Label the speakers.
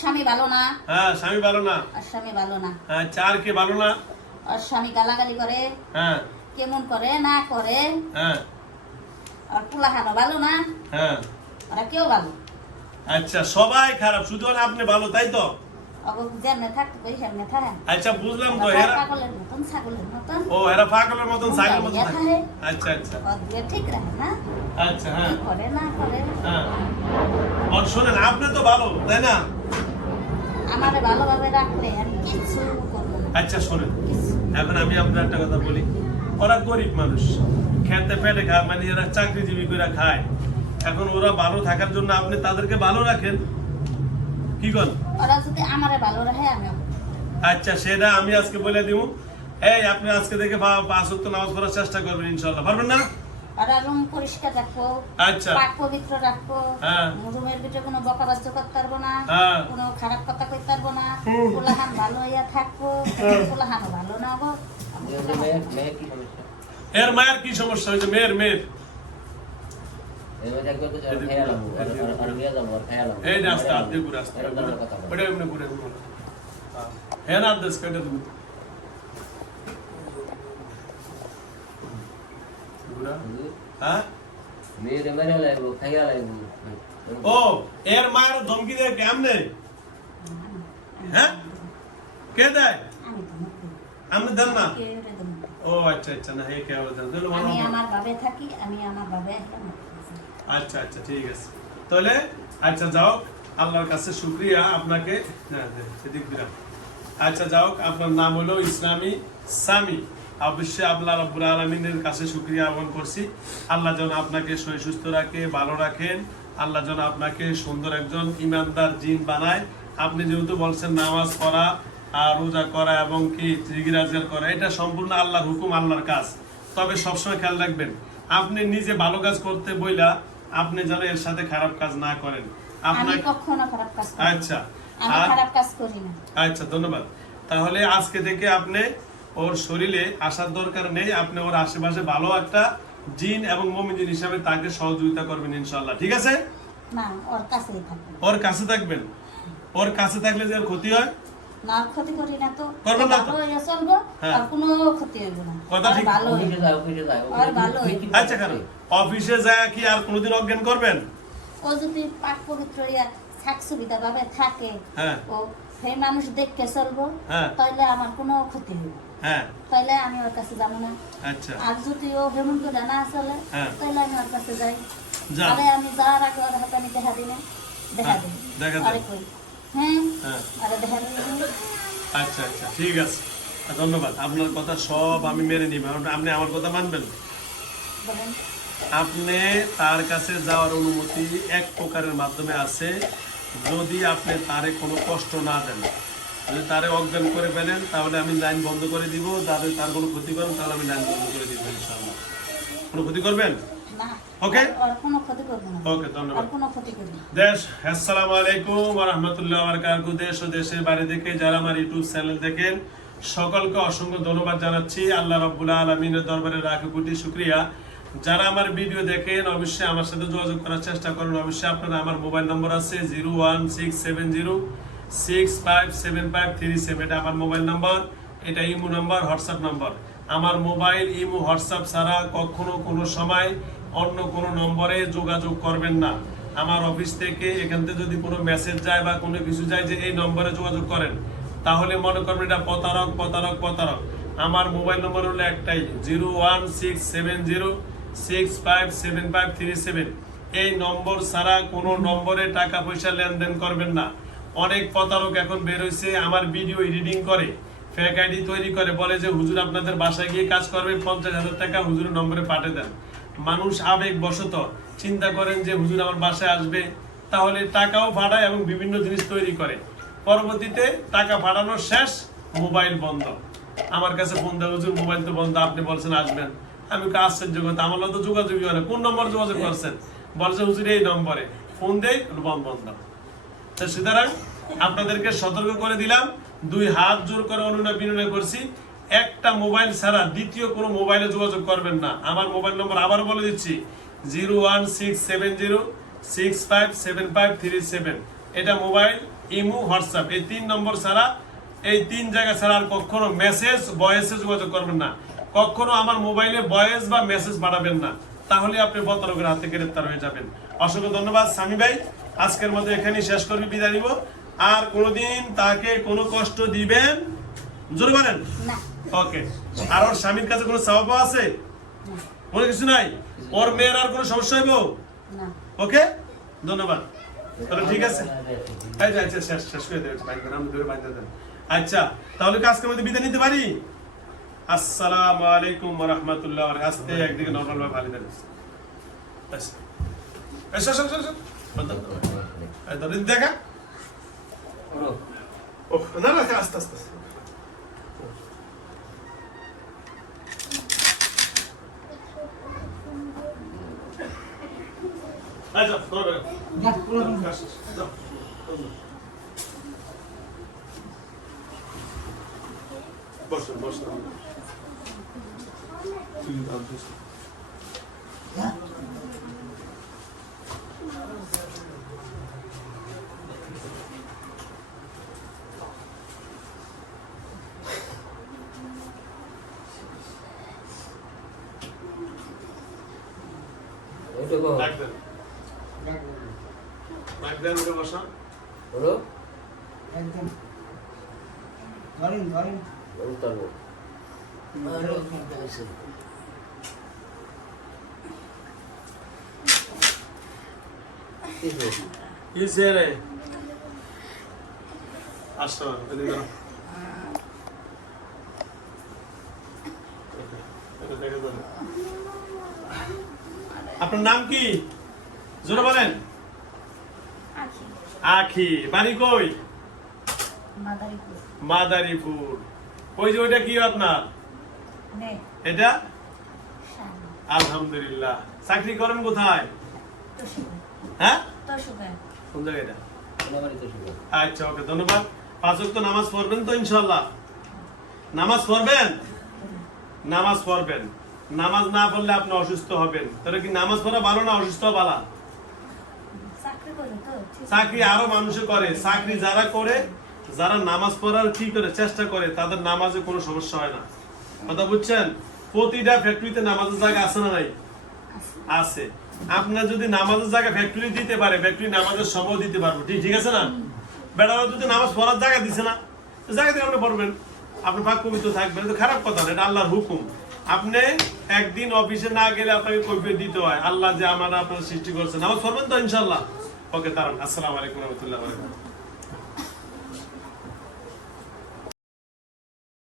Speaker 1: স্বামী ভালো না।
Speaker 2: হ্যাঁ স্বামী ভালো না।
Speaker 1: আর স্বামী ভালো না।
Speaker 2: হ্যাঁ চার কে ভালো না?
Speaker 1: আর স্বামী গালাগালি করে।
Speaker 2: হ্যাঁ।
Speaker 1: কেমন করে না করে।
Speaker 2: হ্যাঁ।
Speaker 1: আর পুলাহানো ভালো না।
Speaker 2: হ্যাঁ।
Speaker 1: ওরা কেউ ভালো।
Speaker 2: আচ্ছা সবাই খারাপ শুধু আপনি ভালো তাই তো?
Speaker 1: অগো যেমনে থাকতে কই সেমনে থাকে।
Speaker 2: আচ্ছা বুঝলাম তো এরা
Speaker 1: পাগলের মতন ছাগলের মতন।
Speaker 2: ও এরা পাগলের মতন ছাগলের মতন
Speaker 1: দেখা
Speaker 2: থাকে।
Speaker 1: হয়।
Speaker 2: আচ্ছা আচ্ছা।
Speaker 1: ঠিক রাখে না?
Speaker 2: আচ্ছা হ্যাঁ।
Speaker 1: করে না করে।
Speaker 2: হ্যাঁ। শোনেন আপনি তো ভালো তাই না?
Speaker 1: আমারে ভালোভাবে রাখলে
Speaker 2: আচ্ছা শোনেন। এখন আমি আপনার একটা কথা বলি। ওরা গরিব মানুষ। খেতে পেটে খায় মানে এরা চাকরিজীবী করে খায়। এখন ওরা ভালো থাকার জন্য আপনি তাদেরকে ভালো রাখেন। কি
Speaker 1: ওরা যদি আমারে ভালো রাখে আমি
Speaker 2: আচ্ছা সেটা আমি আজকে বলে দিব। এই আপনি আজকে থেকে পাঁচ ওয়াক্ত নামাজ পড়ার চেষ্টা করবেন ইনশাল্লাহ। পারবেন না?
Speaker 1: ওরা রুম পরিষ্কার রাখব
Speaker 2: আচ্ছা।
Speaker 1: পাক পবিত্র রাখব
Speaker 2: হ্যাঁ।
Speaker 1: রুমের ভিতরে কোনো বকাবাজ্য করতে পারব না
Speaker 2: হ্যাঁ।
Speaker 1: কোনো খারাপ কথা ভালো হইয়া থাকব ভালো না গো
Speaker 2: এর মায়ের কি সমস্যা হয়েছে? মেয়ের মেয়ের। এই রাস্তা। ওটা এমনি ঘুরে হ্যাঁ কেটে দেবো। হ্যাঁ? ও এর মায়ের ধমকি দেয় কেমনে? হ্যাঁ? কে দেয়?
Speaker 1: আমি
Speaker 2: দেন না? ও আচ্ছা আচ্ছা না হে কে দেন। তাহলে
Speaker 1: আমি আমার বাবে থাকি আমি আমার বাবে
Speaker 2: আচ্ছা আচ্ছা ঠিক আছে। তাহলে আচ্ছা যাও আল্লাহর কাছে শুক্রিয়া আপনাকে। হ্যাঁ, এদিক দিলাম। আচ্ছা যাও আপনার নাম হলো ইসলামী সামি। অবশ্যই আল্লাহ রব্বুল আলমিনের কাছে শুক্রিয়া আহ্বান করছি। আল্লাহ যেন আপনাকে সুস্থ রাখে ভালো রাখেন। আল্লাহ যেন আপনাকে সুন্দর একজন ইমানদার জিন বানায়। আপনি যেহেতু বলছেন নামাজ পড়া আর রোজা করা এবং কি জিগিরাজগার করা এটা সম্পূর্ণ আল্লাহর হুকুম আল্লাহর কাজ। তবে সবসময় খেয়াল রাখবেন আপনি নিজে ভালো কাজ করতে বইলা আপনি যেন এর সাথে খারাপ কাজ না করেন। আপনার
Speaker 1: কখনো খারাপ কাজ
Speaker 2: আচ্ছা।
Speaker 1: খারাপ কাজ করি না।
Speaker 2: আচ্ছা ধন্যবাদ। তাহলে আজকে থেকে আপনি ওর শরীরে আসার দরকার নেই আপনি ওর আশেপাশে ভালো একটা জিন এবং মমিজিন হিসাবে তাকে সহযোগিতা করবেন ইনশাল্লাহ ঠিক আছে?
Speaker 1: না ওর কাছেই
Speaker 2: ওর কাছে থাকবেন? ওর কাছে থাকলে যে ক্ষতি হয়
Speaker 1: না ক্ষতি করি না তো
Speaker 2: করবেন না তো?
Speaker 1: ভালো হইয়া চলবো
Speaker 2: হ্যাঁ।
Speaker 1: আর কোনো ক্ষতি হইব না
Speaker 2: কথা ঠিক।
Speaker 1: ভালো হইব।
Speaker 3: অফিসে যায় অফিসে
Speaker 1: আর ভালো হইবে।
Speaker 2: আচ্ছা কেন অফিসে যায় কি আর কোনোদিন অজ্ঞান করবেন
Speaker 1: ও যদি পাক পবিত্র হইয়া থাক সুবিধা ভাবে থাকে
Speaker 2: হ্যাঁ
Speaker 1: ও সেই মানুষ দেখতে চলবো
Speaker 2: হ্যাঁ।
Speaker 1: তাহলে আমার কোনো ক্ষতি হইব।
Speaker 2: হ্যাঁ
Speaker 1: তাহলে আমি ওর কাছে যাব না
Speaker 2: আচ্ছা
Speaker 1: আর যদি ও
Speaker 2: হ্যাঁ।
Speaker 1: তাহলে আমি ওর কাছে যাই আমি যাওয়ার আগে ওর হাতে আমি দেখা দিই না দেখা
Speaker 2: হ্যাঁ,
Speaker 1: দিই হ্যাঁ।
Speaker 2: হ্যাঁ।
Speaker 1: দিই
Speaker 2: আচ্ছা আচ্ছা ঠিক আছে। ধন্যবাদ। আপনার কথা সব আমি মেনে নিব। আপনি আমার কথা মানবেন? আপনি তার কাছে যাওয়ার অনুমতি এক প্রকারের মাধ্যমে আছে যদি আপনি তারে কোনো কষ্ট না দেন। যদি তারে অজ্ঞান করে ফেলেন তাহলে আমি লাইন বন্ধ করে দিব। যাতে তার কোনো ক্ষতি করেন তাহলে আমি লাইন বন্ধ করে দিব ইনশাআল্লাহ। কোনো ক্ষতি করবেন?
Speaker 1: না।
Speaker 2: Okay?
Speaker 1: আর- আর কোনো ক্ষতি করব না।
Speaker 2: ওকে ধন্যবাদ।
Speaker 1: কোনো ক্ষতি করব
Speaker 2: দেশ আসসালামু আলাইকুম রহমতুল্লাহ বারকাতু দেশ ও দেশের বাইরে থেকে যারা আমার ইউটিউব চ্যানেল দেখেন সকলকে অসংখ্য ধন্যবাদ জানাচ্ছি। আল্লাহ রাব্বুল আলমিনের দরবারে লাখো কোটি শুক্রিয়া। যারা আমার ভিডিও দেখেন অবশ্যই আমার সাথে যোগাযোগ করার চেষ্টা করুন। অবশ্যই আপনারা আমার মোবাইল নম্বর আছে zero one six seven zero six five seven five three seven. এটা আমার মোবাইল নাম্বার এটা ইমো নাম্বার হোয়াটসঅ্যাপ নাম্বার। আমার মোবাইল ইমো হোয়াটসঅ্যাপ ছাড়া কখনো কোনো সময় অন্য কোনো নম্বরে যোগাযোগ করবেন না। আমার অফিস থেকে এখান থেকে যদি কোনো মেসেজ যায় বা কোনো কিছু যায় যে এই নম্বরে যোগাযোগ করেন, তাহলে মনে করবেন এটা প্রতারক প্রতারক প্রতারক। আমার মোবাইল নম্বর হলো একটাই, zero one six seven zero six five seven five three seven. এই নম্বর ছাড়া কোনো নম্বরে টাকা পয়সা লেনদেন করবেন না। অনেক প্রতারক এখন বের হয়েছে আমার ভিডিও এডিটিং করে ফেক আইডি তৈরি করে, বলে যে, হুজুর, আপনাদের বাসায় গিয়ে কাজ করবে পঞ্চাশ হাজার টাকা হুজুরের নম্বরে পাঠিয়ে দেন। মানুষ আবেগ বশত চিন্তা করেন যে হুজুর আমার বাসায় আসবে। তাহলে টাকাও ভাড়ায় এবং বিভিন্ন জিনিস তৈরি করে। পরবর্তীতে টাকা ভাড়ানোর শেষ মোবাইল বন্ধ। আমার কাছে ফোন দেয় হুজুর মোবাইল তো বন্ধ আপনি বলছেন আসবেন। আমি আশ্চর্য করতে আমার তো যোগাযোগই হয় কোন নম্বর যোগাযোগ করছেন? বলছে হুজুর এই নম্বরে। ফোন দেই বন্ধ বন্ধ। তো সুতরাং আপনাদেরকে সতর্ক করে দিলাম দুই হাত জোর করে অনুনয় বিনয় করছি। একটা মোবাইল ছাড়া দ্বিতীয় কোনো মোবাইলে যোগাযোগ করবেন না। আমার মোবাইল নম্বর আবার বলে দিচ্ছি, zero one six seven zero, six five seven five three seven. এটা মোবাইল, ইমু, হোয়াটসঅ্যাপ, এই তিন নম্বর ছাড়া, এই তিন জায়গা ছাড়া আর কখনো মেসেজ, ভয়েসে যোগাযোগ করবেন না। কখনো আমার মোবাইলে ভয়েস বা মেসেজ পাঠাবেন না। তাহলে আপনি বতরকের হাতে গ্রেপ্তার হয়ে যাবেন। অসংখ্য ধন্যবাদ স্বামী ভাই। আজকের মতো এখানেই শেষ করবি, বিদায় নিব। আর কোনোদিন তাকে কোনো কষ্ট দিবেন জোর বলেন? ওকে। আর ওর স্বামীর কাছে কোনো চাওয়া পাওয়া আছে? কোনো কিছু নাই? ওর মেয়ের আর কোনো সমস্যা হইব? ওকে? ধন্যবাদ। তাহলে ঠিক আছে। এই যে, আচ্ছা শেষ শেষ করে দেবেন বাইক আমি ধরে বাইক দেন। আচ্ছা তাহলে কি আজকের মধ্যে বিদায় নিতে পারি? আসসালামু আলাইকুম ওয়া রাহমাতুল্লাহ ওয়া আস্তে একদিকে নরমাল ভাবে ভালো দেন। আচ্ছা। বন্ধ করো। এই ধরে দেখা। ও না না আস্তে আস্তে। আস্তে। আচ্ছা ধরো যাও বসুন বসুন
Speaker 3: ওইটুকু
Speaker 2: উঠে বসা।
Speaker 4: একদম। ধরেন ধরেন।
Speaker 2: রে। আসো এদিকে দাঁড়াও। আপনার নাম কি? জোরে বলেন।
Speaker 1: আখি
Speaker 2: বাড়ি কই?
Speaker 1: মাদারীপুর।
Speaker 2: মাদারীপুর। ওই যে ওইটা কি আপনার? এটা? আলহামদুলিল্লাহ। চাকরি করেন কোথায়? হ্যাঁ? কোন আচ্ছা ওকে ধন্যবাদ। পাঁচ নামাজ পড়বেন তো ইনশাল্লাহ নামাজ পড়বেন? নামাজ পড়বেন। নামাজ না পড়লে আপনি অসুস্থ হবেন। তাহলে কি নামাজ পড়া ভালো না অসুস্থ ভালো?
Speaker 1: ঠিক
Speaker 2: চাকরি আরও মানুষে করে, চাকরি যারা করে, যারা নামাজ পড়ার কি করে চেষ্টা করে, তাদের নামাজে কোনো সমস্যা হয় না। কথা বুঝছেন? প্রতিটা ফ্যাক্টরিতে নামাজের জায়গা আছে না নাই? আছে। আপনার যদি নামাজের জায়গা ফ্যাক্টরি দিতে পারে ফ্যাক্টরি নামাজের সময় দিতে পারব। ঠিক ঠিক আছে না? বেড়ারা যদি নামাজ পড়ার জায়গা দিছে না জায়গা থেকে আপনি পড়বেন। আপনি পাক পবিত্র থাকবেন। তো খারাপ কথা এটা আল্লাহর হুকুম। আপনি একদিন অফিসে না গেলে আপনাকে কৈফিয়ত দিতে হয়। আল্লাহ যে আমার আপনার সৃষ্টি করছে। নামাজ পড়বেন তো ইনশাল্লাহ ওকে দাঁড়ান আসসালামু আলাইকুম রহমতুল্লাহ